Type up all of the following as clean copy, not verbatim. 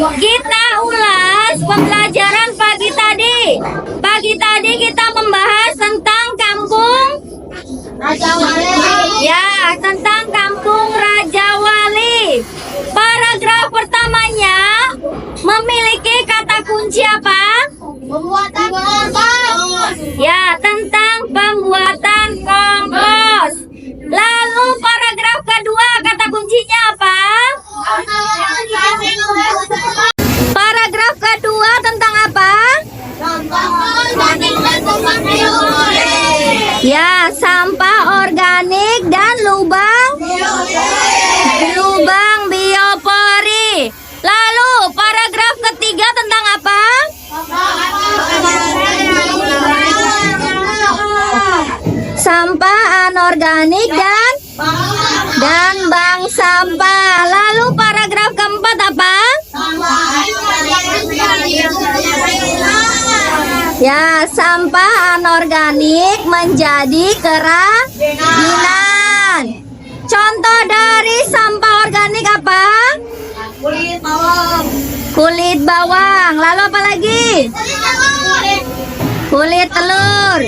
Kita ulas pembelajaran pagi tadi. Pagi tadi kita membahas tentang kampung Raja Wali. ya, tentang kampung Raja Wali. Paragraf pertamanya memiliki kata kunci apa? Pembuatan kompos. Ya, tentang pembuatan kompos. Lalu paragraf kedua kata kuncinya apa? Paragraf kedua tentang apa? Ya, sampah organik dan lubang biopori. Lalu paragraf ketiga tentang apa? Sampah anorganik dan bank sampah. Lalu paragraf keempat apa? Ya, sampah anorganik menjadi kerajinan. Contoh dari sampah organik apa? Kulit bawang. Kulit bawang. Lalu apa lagi? Kulit telur.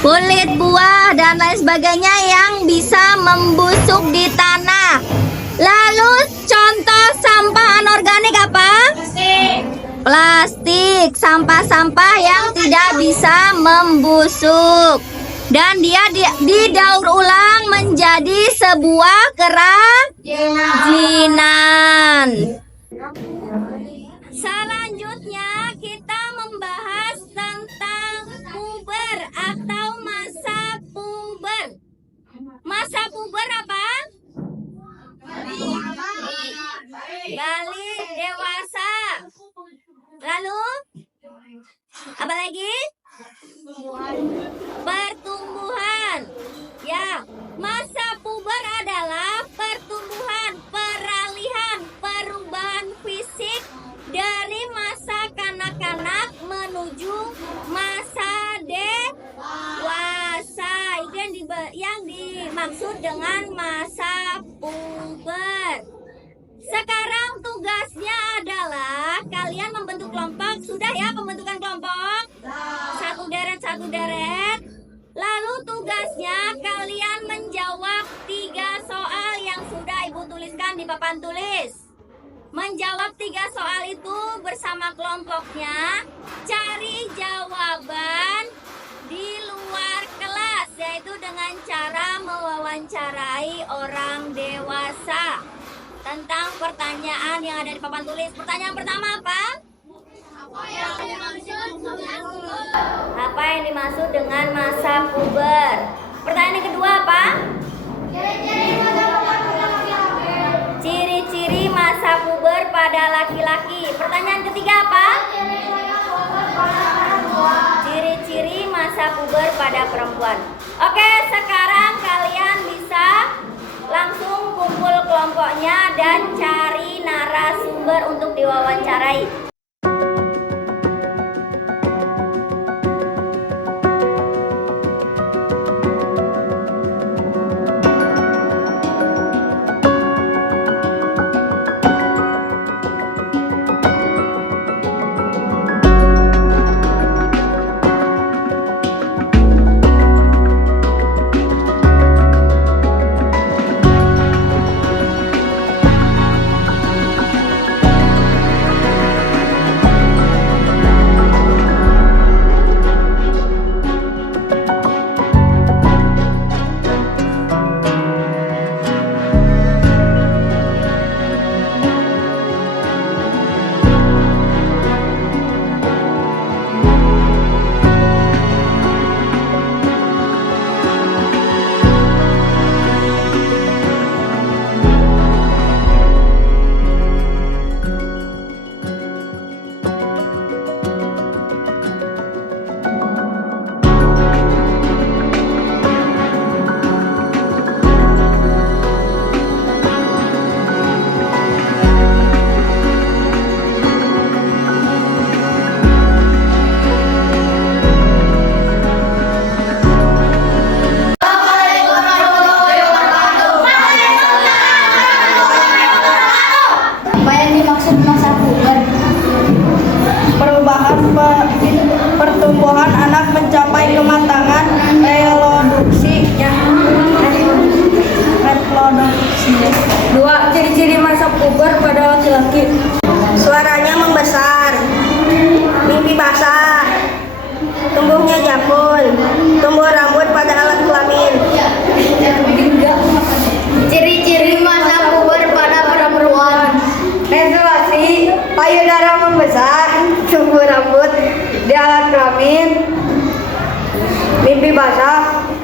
Kulit buah dan lain sebagainya yang bisa membusuk di tanah. Lalu contoh sampah anorganik apa? Plastik, sampah-sampah yang tidak bisa membusuk. Dan dia didaur ulang menjadi sebuah kerajinan. Selanjutnya kita membahas tentang puber atau masa puber. Masa puber apa? Balik dewasa. Lalu apa lagi? Pertumbuhan. Ya, masa puber adalah pertumbuhan, peralihan, perubahan fisik dari masa kanak-kanak menuju masa dewasa. Itu yang dimaksud dengan masa puber. Sekarang tugasnya adalah kalian membentuk kelompok. Sudah ya pembentukan kelompok? Satu deret. Lalu tugasnya kalian menjawab 3 soal yang sudah Ibu tuliskan di papan tulis. Menjawab 3 soal itu bersama kelompoknya. Cari jawaban di luar kelas, yaitu dengan cara mewawancarai orang dewasa tentang pertanyaan yang ada di papan tulis. Pertanyaan pertama apa? Apa yang dimaksud dengan masa puber? Pertanyaan yang kedua apa? Ciri-ciri masa puber pada laki-laki. Pertanyaan ketiga apa? Ciri-ciri masa puber pada perempuan. Oke, sekarang kalian bisa langsung kumpul kelompoknya dan cari narasumber untuk diwawancarai.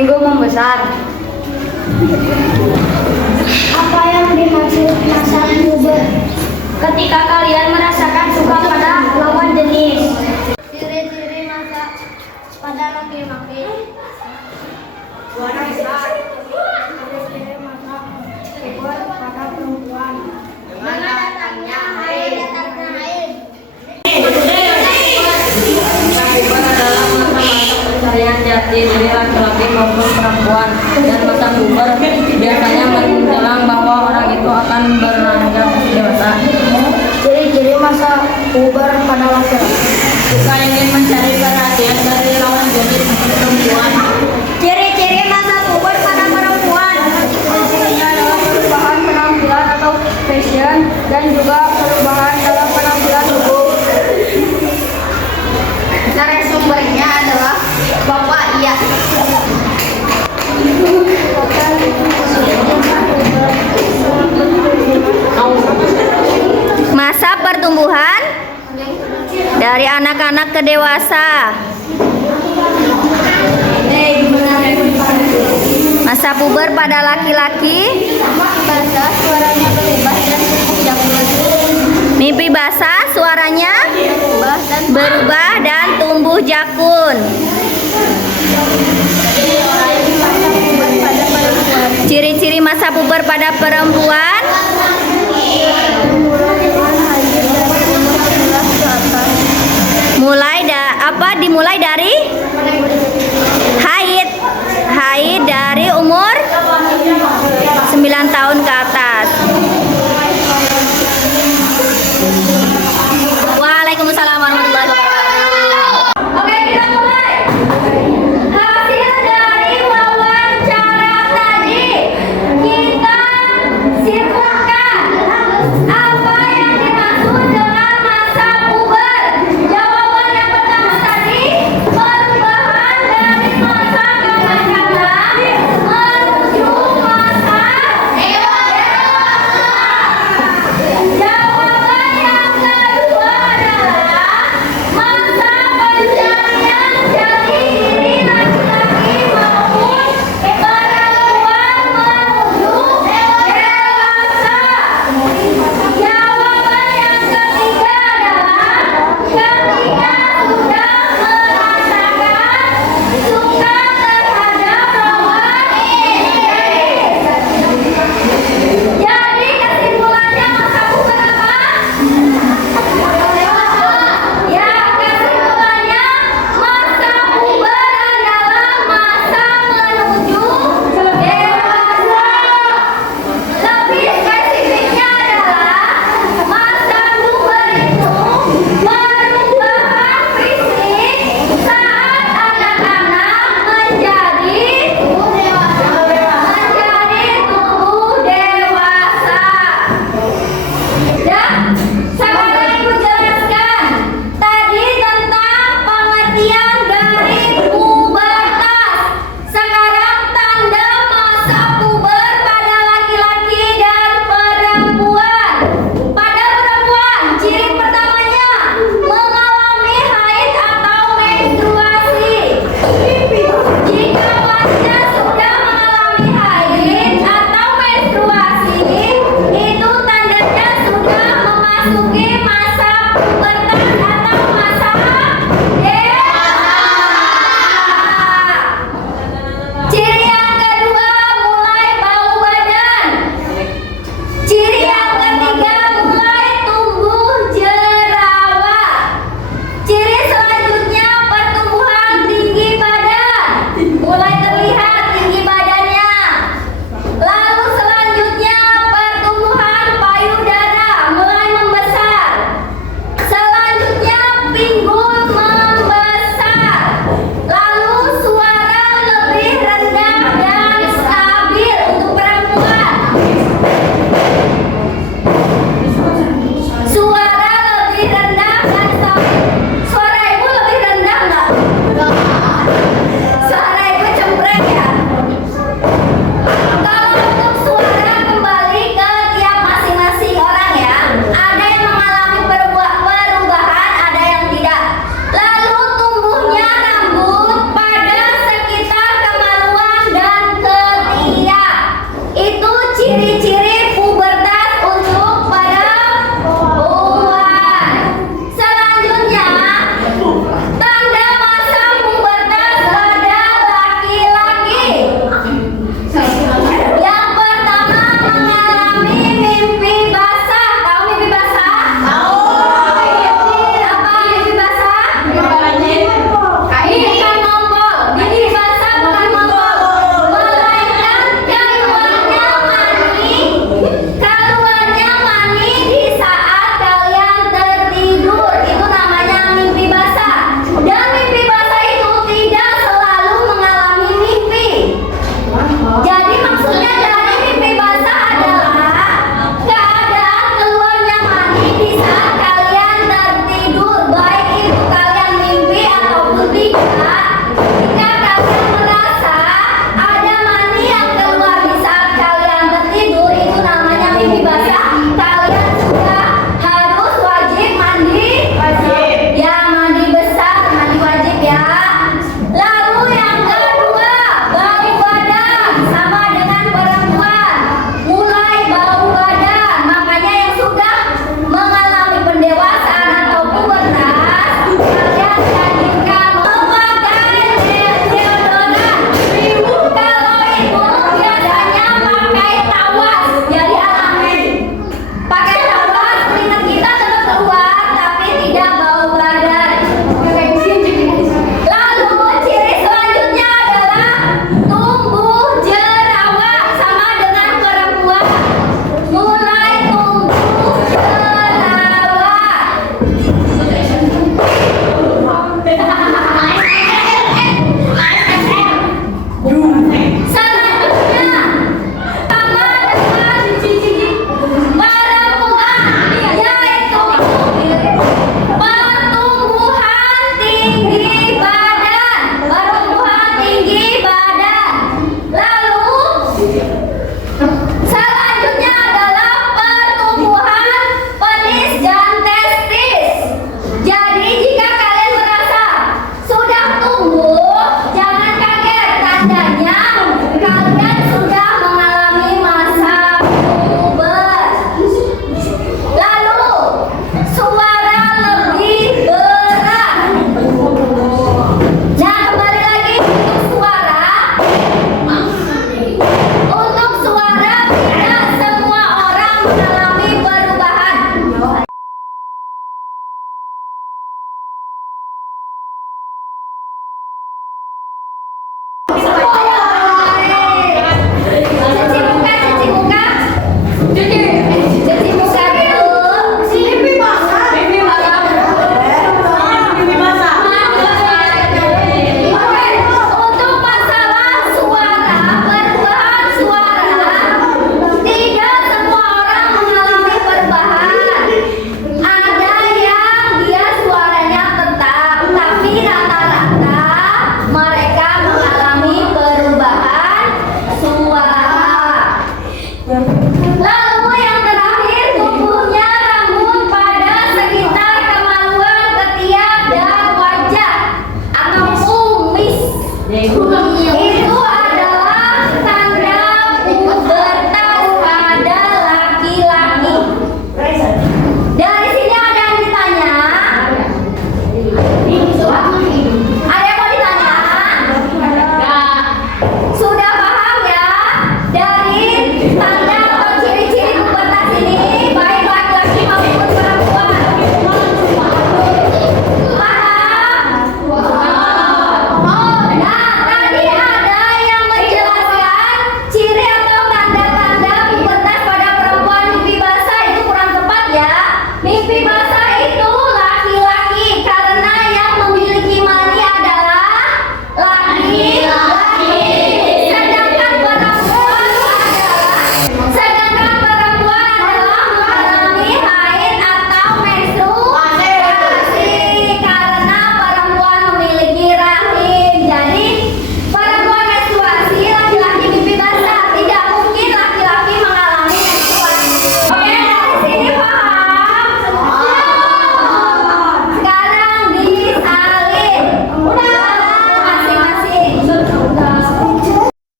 minggu membesar. Apa yang dimaksud masa puber? Ketika kalian merasakan suka pada lawan jenis. Ciri-ciri masa pada laki-laki. Warna besar. Ciri-ciri masa puber pada perempuan. Dengan datangnya haid. Puber adalah masa-masa pencarian jati diri laki-laki maupun perempuan, dan masa puber biasanya menjelang bahwa orang itu akan beranjak dewasa. Ciri-ciri masa puber pada laki-laki. Suka ingin mencari perhatian dari lawan jenis perempuan. Ciri-ciri masa puber pada perempuan. Cirinya adalah perubahan penampilan atau fashion dan juga perubahan dalam penampilan tubuh. Narasumbernya adalah Bapak Iya. Masa pertumbuhan dari anak-anak ke dewasa. Masa puber pada laki-laki. Bahasa suaranya berubah dan jakun. Mimpi basah, suaranya berubah dan tumbuh jakun. Ciri-ciri masa puber pada perempuan.